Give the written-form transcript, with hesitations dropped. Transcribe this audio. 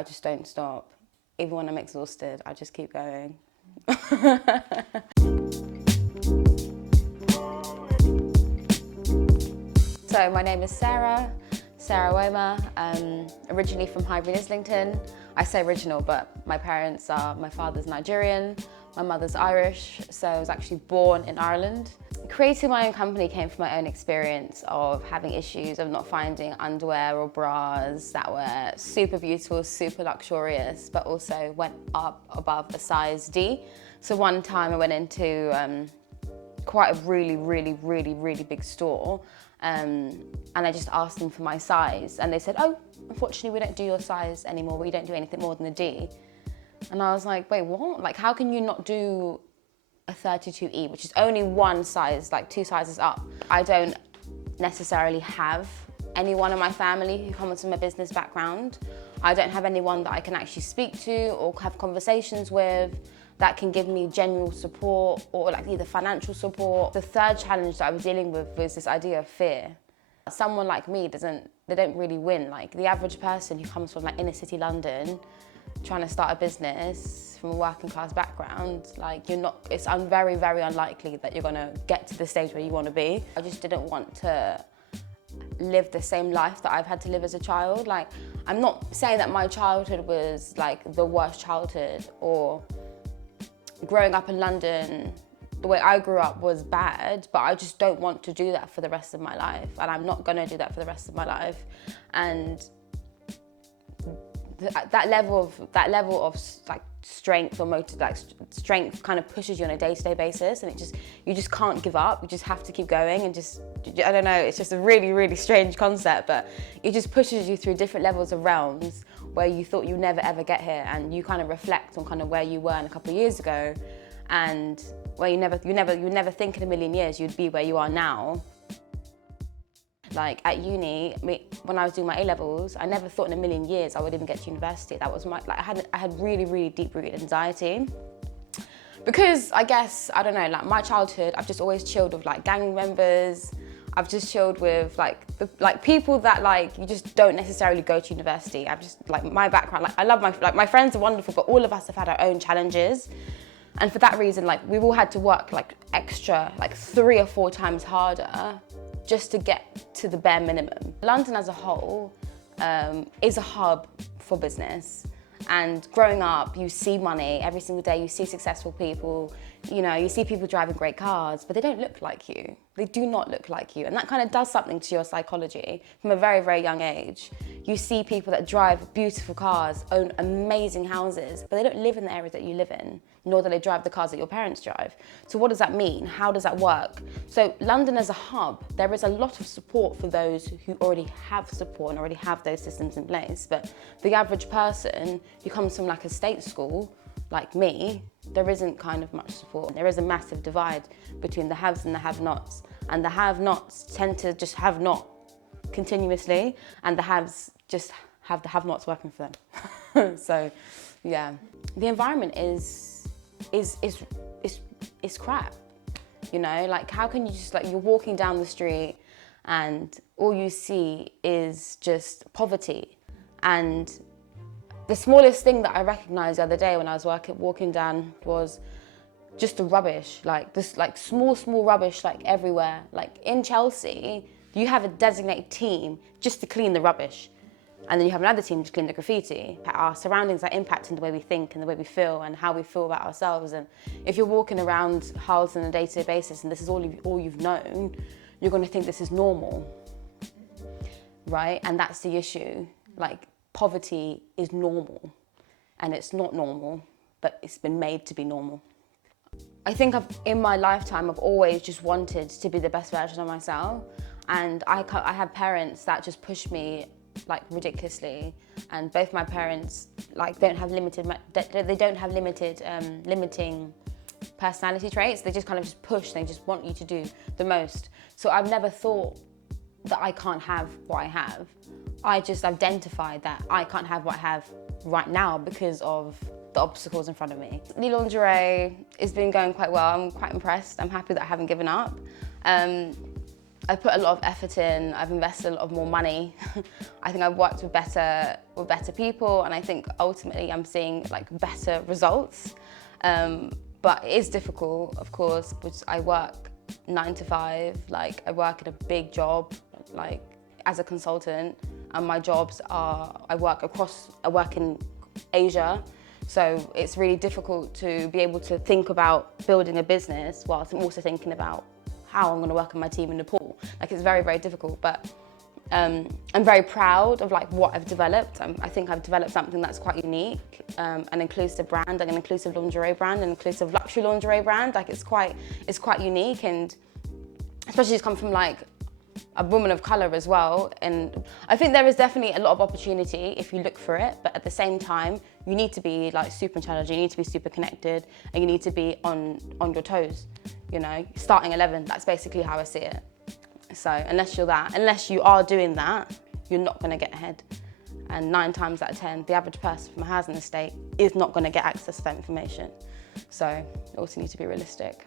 I just don't stop. Even when I'm exhausted, I just keep going. So my name is Sarah Uwaoma, originally from Highbury, Islington. I say original, but my father's Nigerian, my mother's Irish, so I was actually born in Ireland. Creating my own company came from my own experience of having issues of not finding underwear or bras that were super beautiful, super luxurious, but also went up above a size D. So one time I went into quite a really big store, and I just asked them for my size, and they said, oh, unfortunately we don't do your size anymore, we don't do anything more than a D. And I was like, wait, what? Like, how can you not do a 32E, which is only one size, like 2 sizes up? I don't necessarily have anyone in my family who comes from a business background. I don't have anyone that I can actually speak to or have conversations with that can give me general support or like either financial support. The third challenge that I was dealing with was this idea of fear. Someone like me they don't really win. Like the average person who comes from like inner city London trying to start a business from a working class background, like it's very unlikely that you're gonna get to the stage where you wanna be. I just didn't want to live the same life that I've had to live as a child. Like, I'm not saying that my childhood was like the worst childhood, or growing up in London, the way I grew up was bad, but I just don't want to do that for the rest of my life, and I'm not gonna do that for the rest of my life. And that level of like strength or strength kind of pushes you on a day-to-day basis, and you just can't give up. You just have to keep going, and I don't know, it's just a really strange concept, but it just pushes you through different levels of realms where you thought you'd never ever get here, and you kind of reflect on kind of where you were a couple of years ago, and where you never think in a million years you'd be where you are now. Like at uni, when I was doing my A-levels, I never thought in a million years I would even get to university. That was I had really deep-rooted anxiety. Because I guess, I don't know, like my childhood, I've just always chilled with like gang members. I've just chilled with like people that like you just don't necessarily go to university. I've just like my background, like I love my friends are wonderful, but all of us have had our own challenges. And for that reason, like we've all had to work like extra, like 3 or 4 times harder just to get to the bare minimum. London as a whole is a hub for business. And growing up, you see money every single day, you see successful people, you see people driving great cars, but they don't look like you. They do not look like you. And that kind of does something to your psychology from a very young age. You see people that drive beautiful cars, own amazing houses, but they don't live in the areas that you live in, nor do they drive the cars that your parents drive. So what does that mean? How does that work? So London as a hub, there is a lot of support for those who already have support and already have those systems in place. But the average person who comes from like a state school, like me, there isn't kind of much support. There is a massive divide between the haves and the have-nots. And the have-nots tend to just have not continuously, and the haves just have the have-nots working for them. So, yeah. The environment is crap. Like how can you just you're walking down the street and all you see is just poverty. And the smallest thing that I recognized the other day when I was walking down was just the rubbish, small rubbish everywhere. Like in Chelsea, you have a designated team just to clean the rubbish. And then you have another team to clean the graffiti. Our surroundings are impacting the way we think and the way we feel and how we feel about ourselves. And if you're walking around Hull on a day-to-day basis and this is all you've known, you're going to think this is normal, right? And that's the issue. Like, poverty is normal, and it's not normal, but it's been made to be normal. I think in my lifetime, I've always just wanted to be the best version of myself. And I have parents that just push me ridiculously, and both my parents don't have limiting personality traits. They just kind of just push. They just want you to do the most. So I've never thought that I can't have what I have. I just identified that I can't have what I have right now because of the obstacles in front of me. The lingerie has been going quite well. I'm quite impressed. I'm happy that I haven't given up. I've put a lot of effort in, I've invested a lot of more money. I think I've worked with better people, and I think ultimately I'm seeing like better results. But it is difficult, of course, because I work 9 to 5, like I work at a big job, like as a consultant, and my jobs are, I work in Asia, so it's really difficult to be able to think about building a business whilst I'm also thinking about how I'm going to work on my team in Nepal. Like it's very, very difficult, but I'm very proud of like what I've developed. I think I've developed something that's quite unique, an inclusive brand, like an inclusive lingerie brand, an inclusive luxury lingerie brand. Like it's quite unique, and especially it's come from like a woman of colour as well. And I think there is definitely a lot of opportunity if you look for it, but at the same time, you need to be like super intelligent, you need to be super connected, and you need to be on your toes, you know, starting 11, that's basically how I see it. So unless you are doing that, you're not gonna get ahead. And 9 times out of 10, the average person from a housing estate is not gonna get access to that information. So you also need to be realistic.